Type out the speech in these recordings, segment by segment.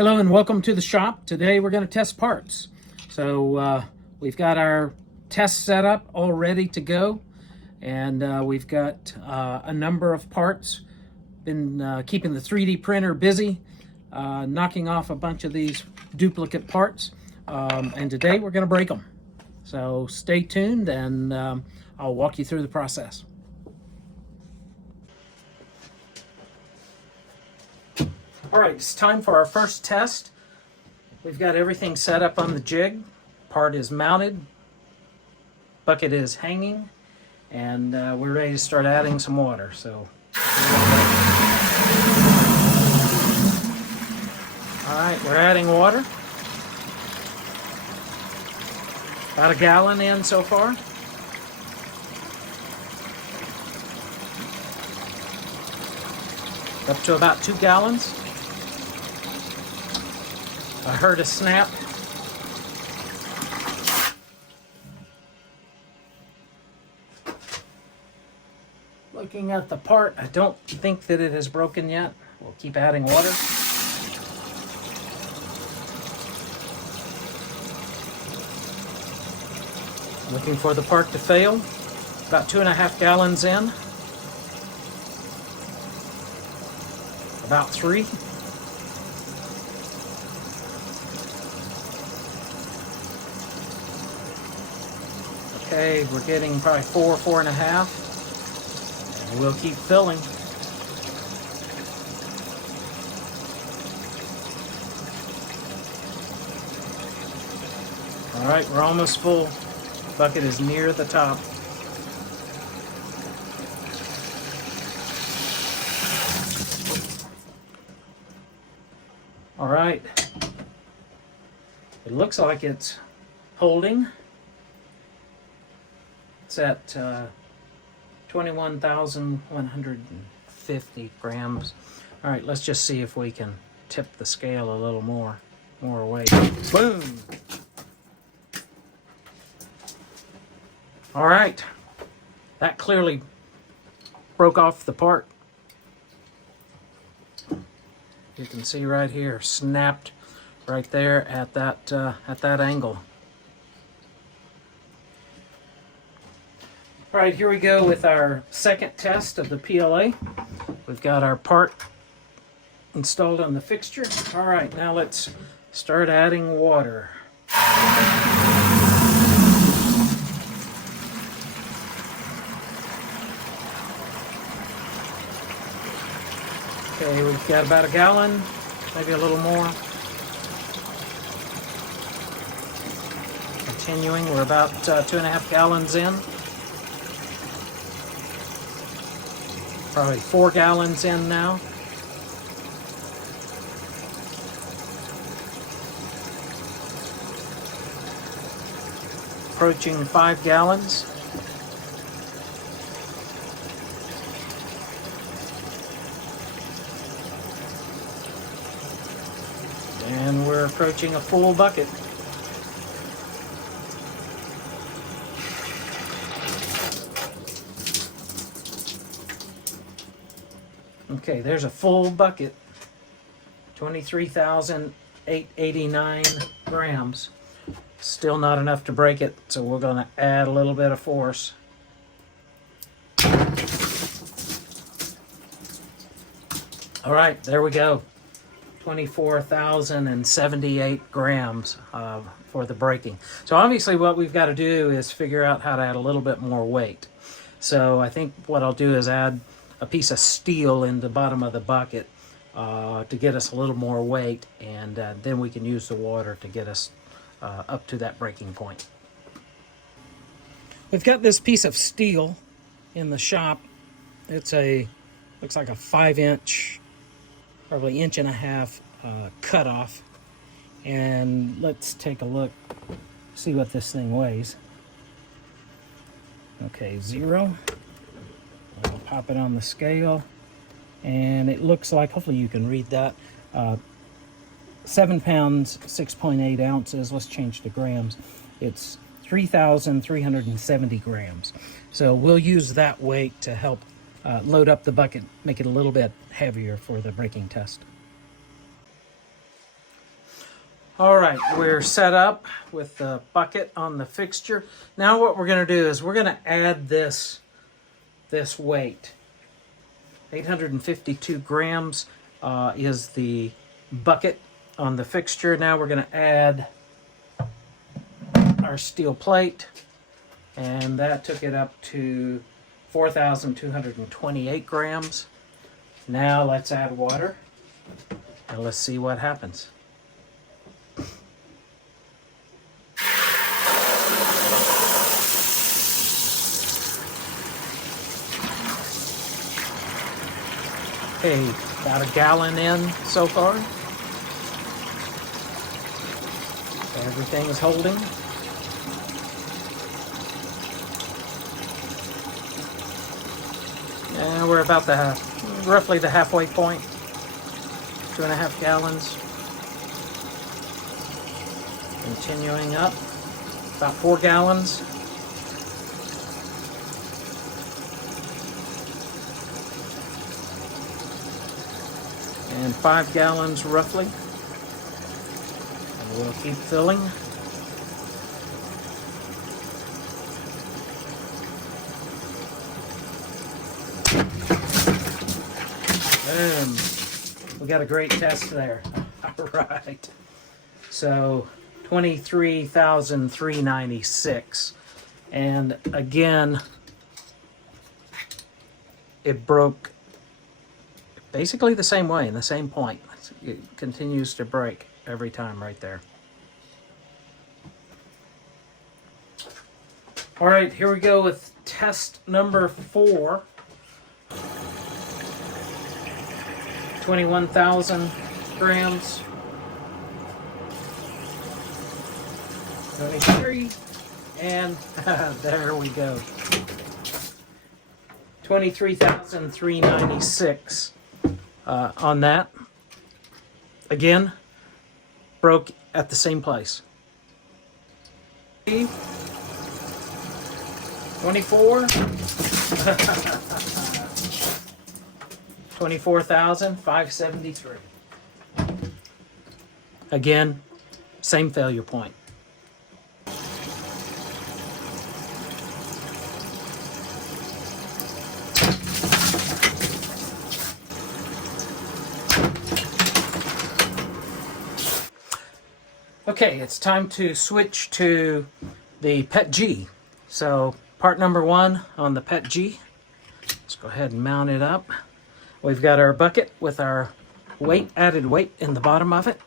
Hello and welcome to the shop. Today we're going to test parts. So we've got our test set up all ready to go, and we've got a number of parts. Been keeping the 3D printer busy, knocking off a bunch of these duplicate parts, and today we're going to break them. So stay tuned and I'll walk you through the process. All right, it's time for our first test. We've got everything set up on the jig. Part is mounted, bucket is hanging, and we're ready to start adding some water. So, all right, we're adding water. About a gallon in so far. Up to about 2 gallons. I heard a snap. Looking at the part, I don't think that it has broken yet. We'll keep adding water. Looking for the part to fail. About 2.5 gallons in. About 3. Okay, we're getting probably 4.5. And we'll keep filling. All right, we're almost full. Bucket is near the top. All right. It looks like it's holding. It's at 21,150 grams. All right, let's just see if we can tip the scale a little more weight. Boom! All right, that clearly broke off the part. You can see right here, snapped right there at that angle. All right, here we go with our second test of the PLA. We've got our part installed on the fixture. All right, now let's start adding water. Okay, we've got about a gallon, maybe a little more. Continuing, we're about 2.5 gallons in. Probably 4 gallons in now. Approaching 5 gallons. And we're approaching a full bucket. Okay, there's a full bucket, 23,889 grams. Still not enough to break it, so we're going to add a little bit of force. All right, there we go. 24,078 grams for the breaking. So obviously what we've got to do is figure out how to add a little bit more weight. So I think what I'll do is add a piece of steel in the bottom of the bucket to get us a little more weight, and then we can use the water to get us up to that breaking point. We've got this piece of steel in the shop. It's looks like a 5-inch, probably 1.5 inch cutoff. And let's take a look, see what this thing weighs. Okay, 0. I'll pop it on the scale, and it looks like, hopefully you can read that, 7 pounds, 6.8 ounces. Let's change to grams. It's 3,370 grams. So we'll use that weight to help load up the bucket, make it a little bit heavier for the braking test. All right, we're set up with the bucket on the fixture. Now what we're going to do is we're going to add this weight. 852 grams is the bucket on the fixture. Now we're going to add our steel plate, and that took it up to 4,228 grams. Now let's add water, and let's see what happens. Okay, about a gallon in so far. Everything is holding. And we're about roughly the halfway point. 2.5 gallons. Continuing up. About 4 gallons. And 5 gallons roughly. And we'll keep filling. Boom. We got a great test there. All right. So 23,396. And again, it broke basically the same way, in the same point. It continues to break every time right there. All right, here we go with test number 4. 21,000 grams. 23, and there we go. 23,396 on that. Again, broke at the same place. 24. 24,573. Again, same failure point. Okay, it's time to switch to the PETG. So part number 1 on the PETG. Let's go ahead and mount it up. We've got our bucket with our added weight in the bottom of it.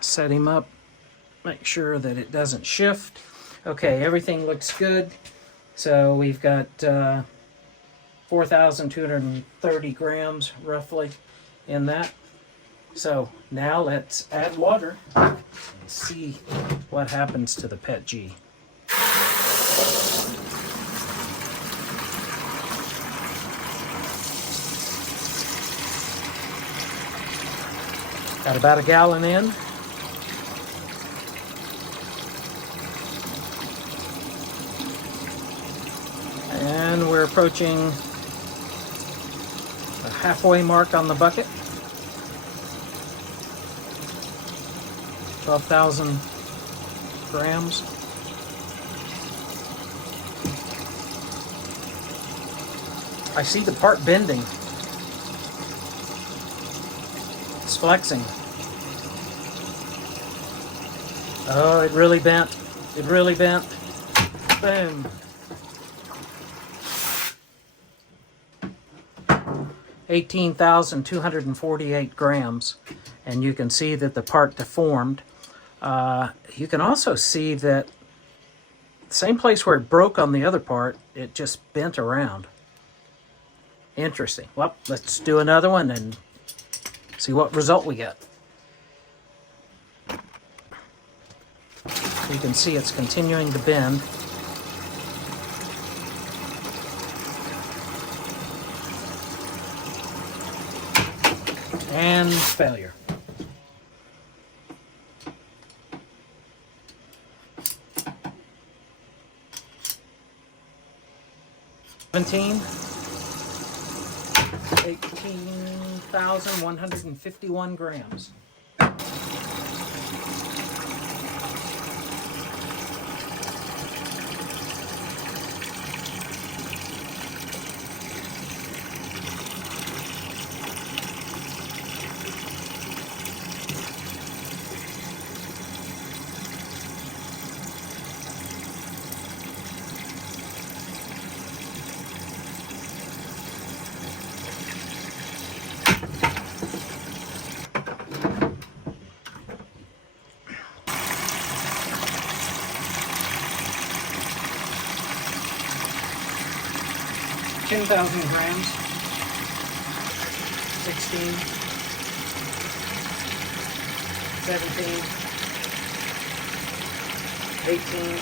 Set him up, make sure that it doesn't shift. Okay, everything looks good. So we've got 4,230 grams roughly in that. So now let's add water and see what happens to the PETG. Got about a gallon in. And we're approaching the halfway mark on the bucket. 12,000 grams. I see the part bending. It's flexing. Oh, it really bent. It really bent. Boom. 18,248 grams. And you can see that the part deformed. You can also see that the same place where it broke on the other part, it just bent around. Interesting. Well, let's do another one and see what result we get. You can see it's continuing to bend. And failure. $17, $18, 10,151 grams. 10,000 grams, 16, 17, 18,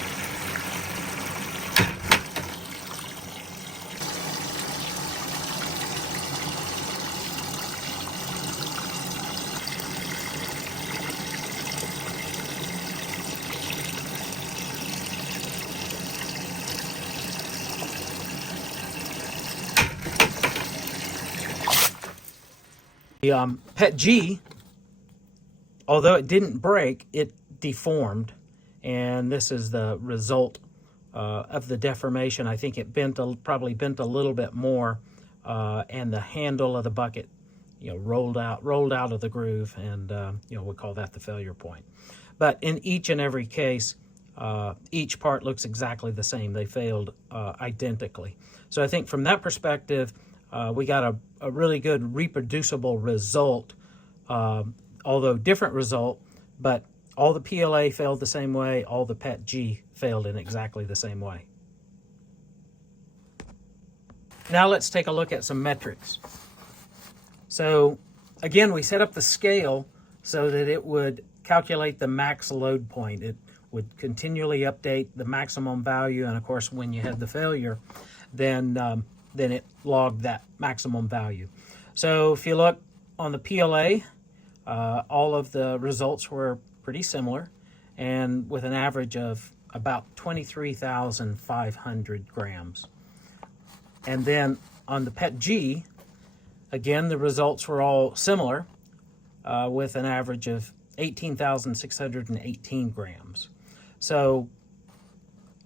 'The PETG, although it didn't break, it deformed, and this is the result of the deformation. I think it probably bent a little bit more, and the handle of the bucket, rolled out of the groove, and we call that the failure point. But in each and every case, each part looks exactly the same. They failed identically. So I think from that perspective, we got a really good reproducible result, although different result, but all the PLA failed the same way, all the PETG failed in exactly the same way. Now let's take a look at some metrics. So again, we set up the scale so that it would calculate the max load point. It would continually update the maximum value, and of course when you had the failure, then it logged that maximum value. So if you look on the PLA, all of the results were pretty similar, and with an average of about 23,500 grams. And then on the PETG, again, the results were all similar, with an average of 18,618 grams. So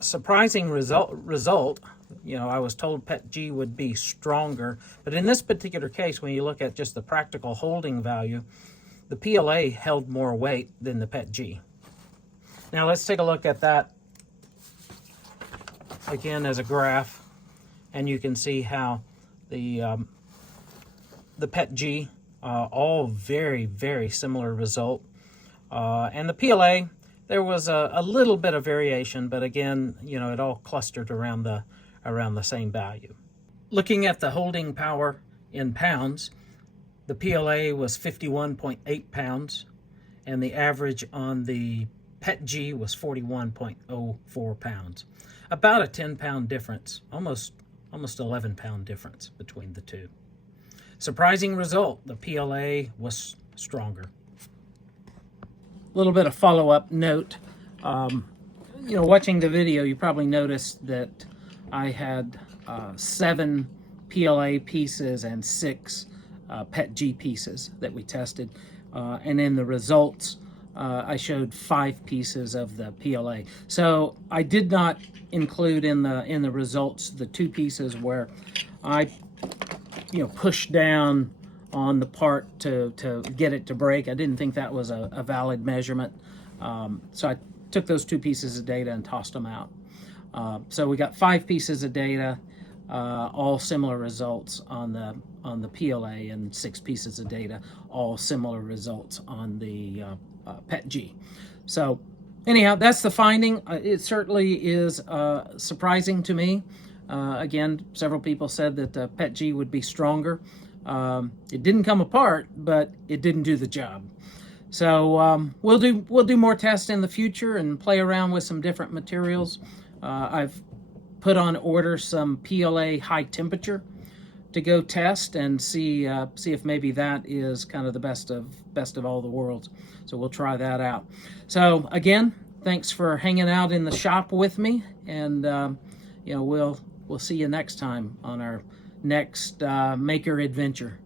surprising result. I was told PETG would be stronger, but in this particular case, when you look at just the practical holding value, the PLA held more weight than the PETG. Now let's take a look at that again as a graph, and you can see how the PETG, all very, very similar result, and the PLA, there was a little bit of variation, but again, it all clustered around the same value. Looking at the holding power in pounds, the PLA was 51.8 pounds, and the average on the PETG was 41.04 pounds. About a 10-pound difference, almost 11-pound difference between the two. Surprising result, the PLA was stronger. A little bit of follow-up note. Watching the video, you probably noticed that I had 7 PLA pieces and 6 PETG pieces that we tested, and in the results I showed 5 pieces of the PLA. So I did not include in the results the 2 pieces where I pushed down on the part to get it to break. I didn't think that was a valid measurement, so I took those 2 pieces of data and tossed them out. So we got 5 pieces of data, all similar results on the PLA, and 6 pieces of data, all similar results on the PETG. So anyhow, that's the finding. It certainly is surprising to me. Again, several people said that PETG would be stronger. It didn't come apart, but it didn't do the job. So we'll do more tests in the future and play around with some different materials. I've put on order some PLA high temperature to go test and see if maybe that is kind of the best of all the worlds. So we'll try that out. So again, thanks for hanging out in the shop with me, and we'll see you next time on our next maker adventure.